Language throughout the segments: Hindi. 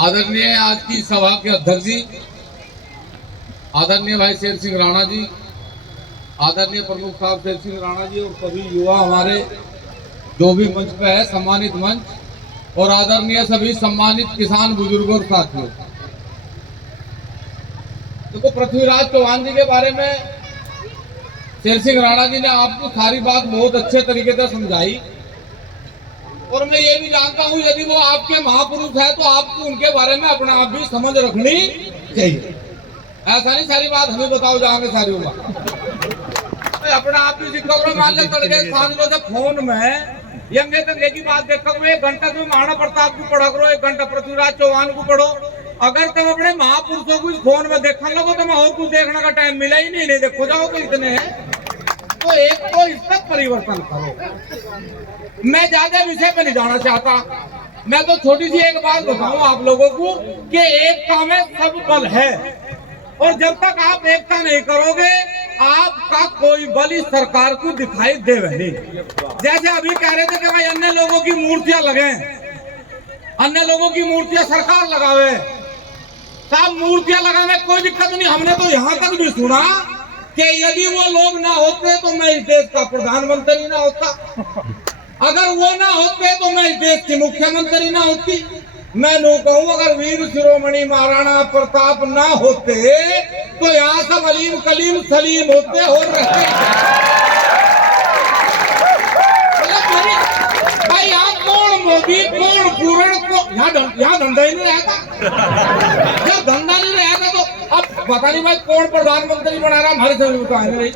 आदरणीय आज की सभा के अध्यक्ष जी, आदरणीय भाई शेर सिंह राणा जी, आदरणीय प्रमुख साहब शेर सिंह राणा जी और सभी युवा हमारे जो भी मंच पे है, सम्मानित मंच, और आदरणीय सभी सम्मानित किसान बुजुर्गों और साथियों। देखो, पृथ्वीराज चौहान जी के बारे में शेर सिंह राणा जी ने आपको सारी बात बहुत अच्छे तरीके से समझाई, और मैं ये भी जानता हूं यदि वो आपके महापुरुष है तो आपको उनके बारे में अपना आप भी समझ रखनी चाहिए। ऐसा नहीं सारी बात हमें बताओ जाओगे सारी होगा अपना आप भी सीखो। मान ले तड़के सांझ लो फोन में यंगे तक की बात देखो, 1 घंटा तुम महाराणा प्रताप को पढ़ा करो, 1 घंटा पृथ्वीराज चौहान को पढ़ो। अगर तुम अपने महापुरुषों को फोन में देखने लगो तो मैं और कुछ देखने का टाइम मिला ही नहीं देखो जाओ तो इतने हैं। तो एक तो इसका परिवर्तन करो। मैं ज्यादा विषय पे नहीं जाना चाहता, मैं तो छोटी सी एक बात बताऊं आप लोगों को कि एकता में सब बल है, और जब तक आप एकता नहीं करोगे आपका कोई बल इस सरकार को दिखाई देवे नहीं। जैसे अभी कह रहे थे कि भाई अन्य लोगों की मूर्तियां लगे, अन्य लोगों की मूर्तियां सरकार लगावे, साहब मूर्तियां लगावे कोई दिक्कत नहीं। हमने तो यहाँ तक भी सुना कि यदि वो लोग ना होते तो मैं इस देश का प्रधानमंत्री ना होता, अगर वो ना होते तो मैं इस देश की मुख्यमंत्री ना होती। मैं नो कहूं अगर वीर शिरोमणि महाराणा प्रताप ना होते तो यहाँ सब अलीम कलीम सलीम होते और रहते। भाई यहाँ कौन मोदी कौन पूर्ण को यहाँ धंधा ही नहीं रहता, जब धंधा नहीं रहता तो अब पता नहीं भाई कौन प्रधानमंत्री बना रहा, हमारे समझ में आने रही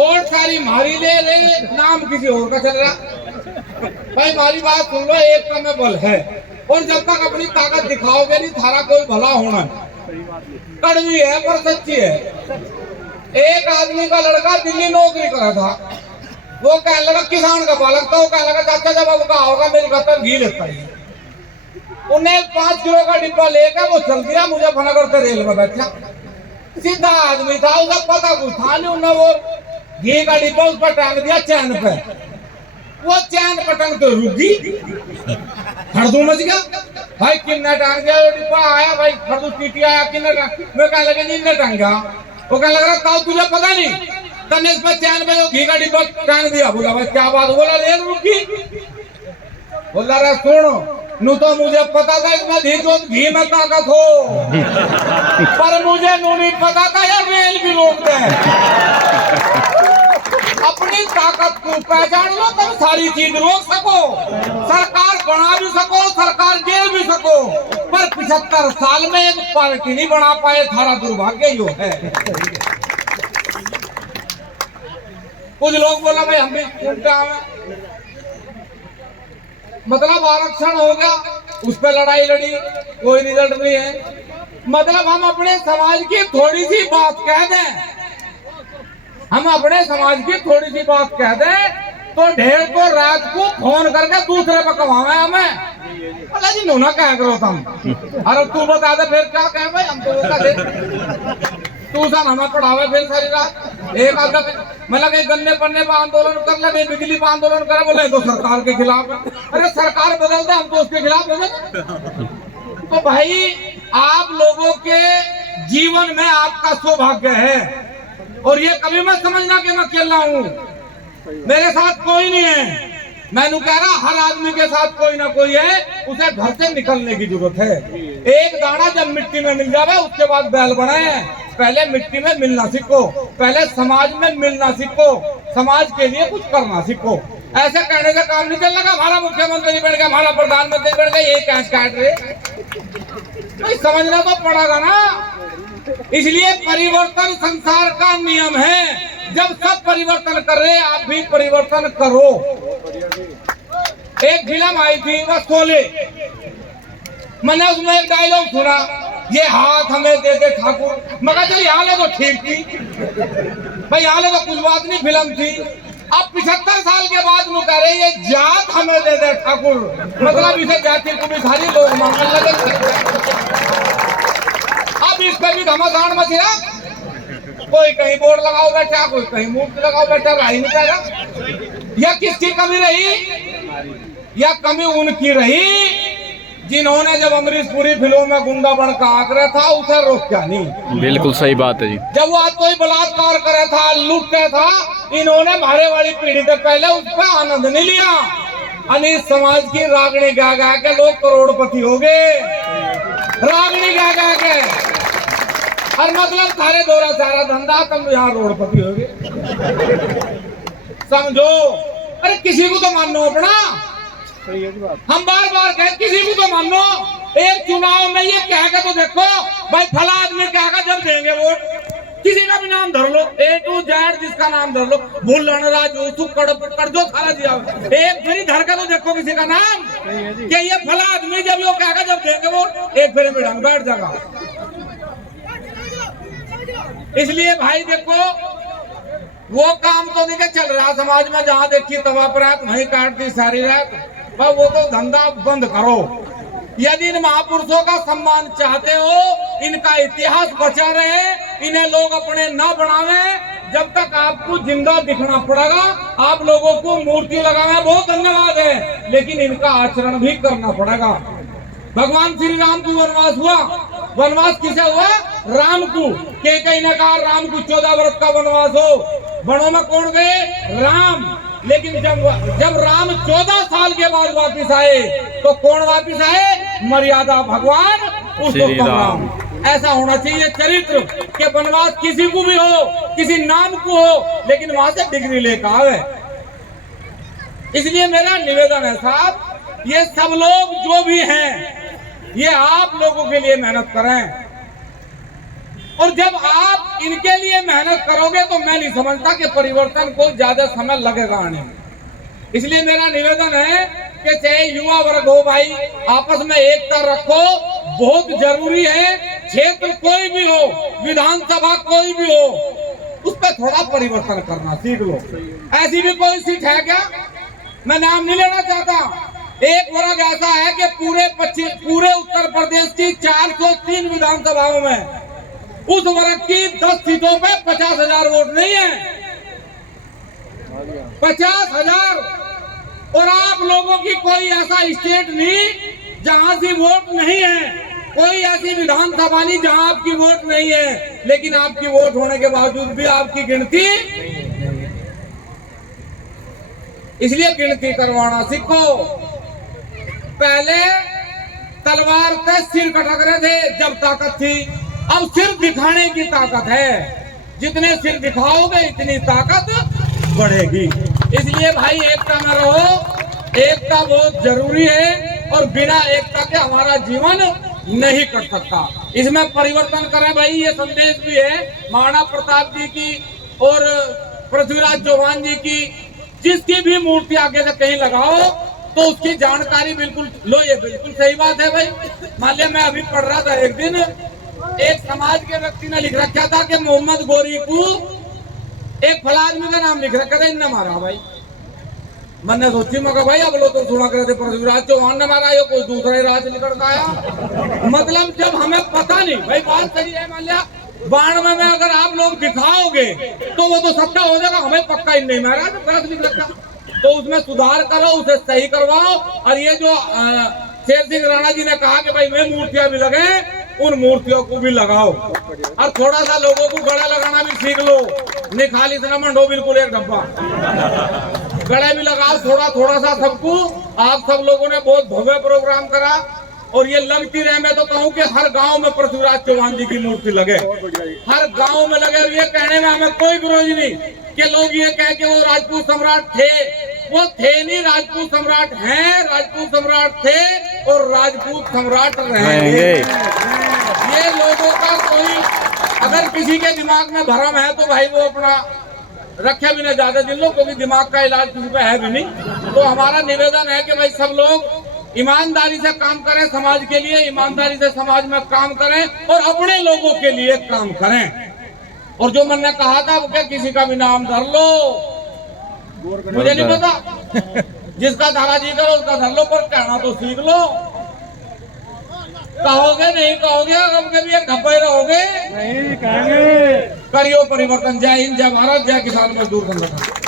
और सारी मारी ले रहे नाम किसी और का चल रहा। भाई हमारी बात सुन लो, एक में बल है, और जब तक अपनी ताकत दिखाओगे नहीं थारा कोई भला होना। कड़वी है पर सच्ची है। एक आदमी का लड़का दिल्ली नौकरी कर रहा था, वो कहने लगा किसान का बालक था, वो कहने लगा चाचा जब अब का होगा मेरी घर घी लेता है। उन्हें 5 किलो का डिब्बा लेकर वो चल दिया, मुझे फनागढ़ से रेल में बैठा। सीधा आदमी था, उसका पता कुछ था नहीं, उन्हें वो घी का डिब्बा उस पर टांग दिया चैन पे। वो चैन पटंग तो रुकी, खरदू मच गया। भाई किन्ना टांग गया वो डिब्बा, आया भाई खरदू पीटी आया किन्ना टांग, मैं कहने लगे जी इन्ना टांग गया। वो कहने लग रहा ताऊ तुझे पता नहीं, तने इस पर चैन पे घी का डिब्बा टांग दिया। बोला भाई क्या बात, बोला रेल रुकी। बोला रे सुनो नू तो मुझे पता था इसमें घी में ताकत हो, पर मुझे नू नहीं पता था यार रेल भी रोक दे। अपनी ताकत को पहचान लो तब सारी चीज रोक सको, सरकार बना भी सको, सरकार जेल भी सको, पर 75 साल में एक पार्टी नहीं बना पाए, थारा दुर्भाग्य यो है। कुछ लोग बोला भाई हम भी मतलब आरक्षण हो गया, उस पर लड़ाई लड़ी, कोई रिजल्ट नहीं है। मतलब हम अपने समाज की थोड़ी सी बात कह दें, हम अपने समाज की थोड़ी सी बात कह दें तो ढेर को रात को फोन करके दूसरे पर कमावे हमें। अल्लाह जी नूना क्या करो तुम, अरे तू बता दे फिर क्या कहे भाई, हम तो वो कहते तू सन हमें पढ़ावे फिर सारी रात। एक आधा मतलब एक गन्ने पन्ने पर आंदोलन कर ले, बिजली पर आंदोलन करे, बोले तो सरकार के खिलाफ। अरे सरकार बदल दे हम तो उसके खिलाफ हो गए। तो भाई आप लोगों के जीवन में आपका सौभाग्य है, और ये कभी मत समझना कि मैं अकेला हूँ, मेरे साथ कोई नहीं है। मैंने कह रहा हर आदमी के साथ कोई ना कोई है, उसे घर से निकलने की जरूरत है। एक दाना जब मिट्टी में मिल जावे उसके बाद बैल बनाए। पहले मिट्टी में मिलना सीखो, पहले समाज में मिलना सीखो, समाज के लिए कुछ करना सीखो। ऐसे कहने से काम नहीं चलना, हमारा मुख्यमंत्री बढ़ गया, हमारा प्रधानमंत्री बढ़ गया, ये कैश काट रहे, समझना तो पड़ेगा ना। इसलिए परिवर्तन संसार का नियम है, जब सब परिवर्तन कर रहे आप भी परिवर्तन करो। एक फिल्म आई थी वह शोले, मैंने उसमें एक डायलॉग सुना, ये हाथ हमें दे दे ठाकुर। मगर चल यहाँ ले तो ठीक थी भाई, यहाँ ले तो कुछ बात नहीं, फिल्म थी। अब 75 साल के बाद वो कह रहे ये जात हमें दे दे ठाकुर, मतलब इसे जाति को भी सारी लोग मांगने लगे। अब इस पे भी घमासान मच रहा, कोई कहीं बोर्ड लगाओ बैठा, कोई कहीं मूर्ति लगाओ बैठा, राही नहीं पाएगा। या किसकी कमी रही, या कमी उनकी रही जिन्होंने जब अमरीश पुरी फिल्मों में गुंडा बन का आकर था उसे रोका नहीं। बिल्कुल सही बात है जी। जब वो आज कोई बलात्कार करे था, लूटते था, इन्होंने भारे वाली पीढ़ी से पहले उसका आनंद नहीं लिया। अनिल समाज की रागनी गा गा के लोग करोड़पति हो गए, रागनी गा गा के। और मतलब सारे दौरा सारा धंधा, तुम यहाँ रोडपति हो गए, समझो। अरे किसी को तो मानो अपना, हम बार बार कहें किसी को तो मानो। एक चुनाव में ये कह के तो देखो भाई, फला आदमी कह के जब देंगे वोट, किसी का भी नाम धर लो, A to Z जिसका नाम धर लो, भूलन राजू कर दो सारा दिया, एक फिर धर के तो देखो किसी का नाम कि ये फला आदमी जब यो कह के जब देंगे वोट, एक फिर में ढंग बैठ जाएगा। इसलिए भाई देखो, वो काम तो देखिए चल रहा समाज में, जहाँ देखी तवा पर रात वहीं काटती सारी रात, वो तो धंधा बंद करो। यदि इन महापुरुषों का सम्मान चाहते हो, इनका इतिहास बचा रहे, इन्हें लोग अपने न बनावे, जब तक आपको जिंदा दिखना पड़ेगा। आप लोगों को मूर्ति लगाना बहुत धन्यवाद है, लेकिन इनका आचरण भी करना पड़ेगा। भगवान श्री राम को वनवास हुआ, वनवास किसे हुआ? राम को। कई ने कहा राम को 14 वर्ष का वनवास हो, वनों में कौन गए? राम। लेकिन जब राम 14 साल के बाद वापिस आए, तो कौन वापिस आए? मर्यादा भगवान पुरुषोत्तम राम। ऐसा होना चाहिए चरित्र के वनवास किसी को भी हो, किसी नाम को हो, लेकिन वहां से डिग्री लेकर आवे। इसलिए मेरा निवेदन है साहब, ये सब लोग जो भी हैं, ये आप लोगों के लिए मेहनत करें, और जब आप इनके लिए मेहनत करोगे तो मैं नहीं समझता कि परिवर्तन को ज्यादा समय लगेगा आने में। इसलिए मेरा निवेदन है कि चाहे युवा वर्ग हो भाई, आपस में एकता रखो, बहुत जरूरी है। क्षेत्र कोई भी हो, विधानसभा कोई भी हो, उस पर थोड़ा परिवर्तन करना सीख लो। ऐसी भी कोई सीट है क्या? मैं नाम नहीं लेना चाहता। एक वर्ग ऐसा है कि पूरे उत्तर प्रदेश की 403 विधानसभाओं में उस वर्ग की 10 सीटों पे 50,000 वोट नहीं है, 50,000। और आप लोगों की कोई ऐसा स्टेट नहीं जहां से वोट नहीं है, कोई ऐसी विधानसभा नहीं जहां आपकी वोट नहीं है, लेकिन आपकी वोट होने के बावजूद भी आपकी गिनती। इसलिए गिनती करवाना सीखो। पहले तलवार से सिर कटक रहे थे जब ताकत थी, अब सिर दिखाने की ताकत है। जितने सिर दिखाओगे इतनी ताकत बढ़ेगी। इसलिए भाई एकता में रहो, एकता बहुत जरूरी है, और बिना एकता के हमारा जीवन नहीं कट सकता। इसमें परिवर्तन करें भाई, ये संदेश भी है महाराणा प्रताप जी की और पृथ्वीराज चौहान जी की। जिसकी भी मूर्ति आगे से कहीं लगाओ तो उसकी जानकारी बिल्कुल लो, ये बिल्कुल सही बात है भाई। मान लिया मैं अभी पढ़ रहा था, एक दिन एक समाज के व्यक्ति ने लिख रखा था कि मोहम्मद गोरी को एक फला आदमी का नाम लिख रखा था, इनने मारा भाई। मैंने सोची मगर भाई अब लोग तो सुना करते पृथ्वीराज चौहान ने मारा, या कोई दूसरा ही राज निकल का आया। मतलब जब हमें पता नहीं भाई, बात सही है। मान लिया 92 में अगर आप लोग दिखाओगे तो वो तो सत्ता हो जाएगा, हमें पक्का ही नहीं मारा तो गलत लिख रखा। तो उसमें सुधार करो, उसे सही करवाओ। और ये जो शेर सिंह राणा जी ने कहा कि भाई मैं मूर्तियां भी लगे, उन मूर्तियों को भी लगाओ। और थोड़ा सा लोगों को गला लगाना भी सीख लो, निखाली इतना मंडो बिल्कुल एक डब्बा गले भी लगाओ थोड़ा सा सबको। आप सब लोगों ने बहुत भव्य प्रोग्राम करा, और ये लगती रहे। मैं तो कहूँ कि हर गांव में पृथ्वीराज चौहान जी की मूर्ति लगे, हर गांव में लगे। ये कहने में हमें कोई विरोध नहीं कि लोग ये कह के वो राजपूत सम्राट थे, वो थे नहीं, राजपूत सम्राट हैं, राजपूत सम्राट थे और राजपूत सम्राट रहेंगे। ये लोगों का कोई अगर किसी के दिमाग में भ्रम है तो भाई वो अपना रखे भी ना ज्यादा दिन लोग, क्योंकि दिमाग का इलाज किसी पे है भी नहीं। तो हमारा निवेदन है कि भाई सब लोग ईमानदारी से काम करें, समाज के लिए ईमानदारी से समाज में काम करें, और अपने लोगों के लिए काम करें। और जो मैंने कहा था वो क्या, किसी का भी नाम धर लो, मुझे नहीं पता, जिसका धारा जी करो उसका धर लो, पर कहना तो सीख लो। कहोगे नहीं कहोगे, अब कभी एक धब्बे रहोगे नहीं, कहेंगे। करियो परिवर्तन। जय हिंद, जय भारत, जय किसान मजदूर संगठन।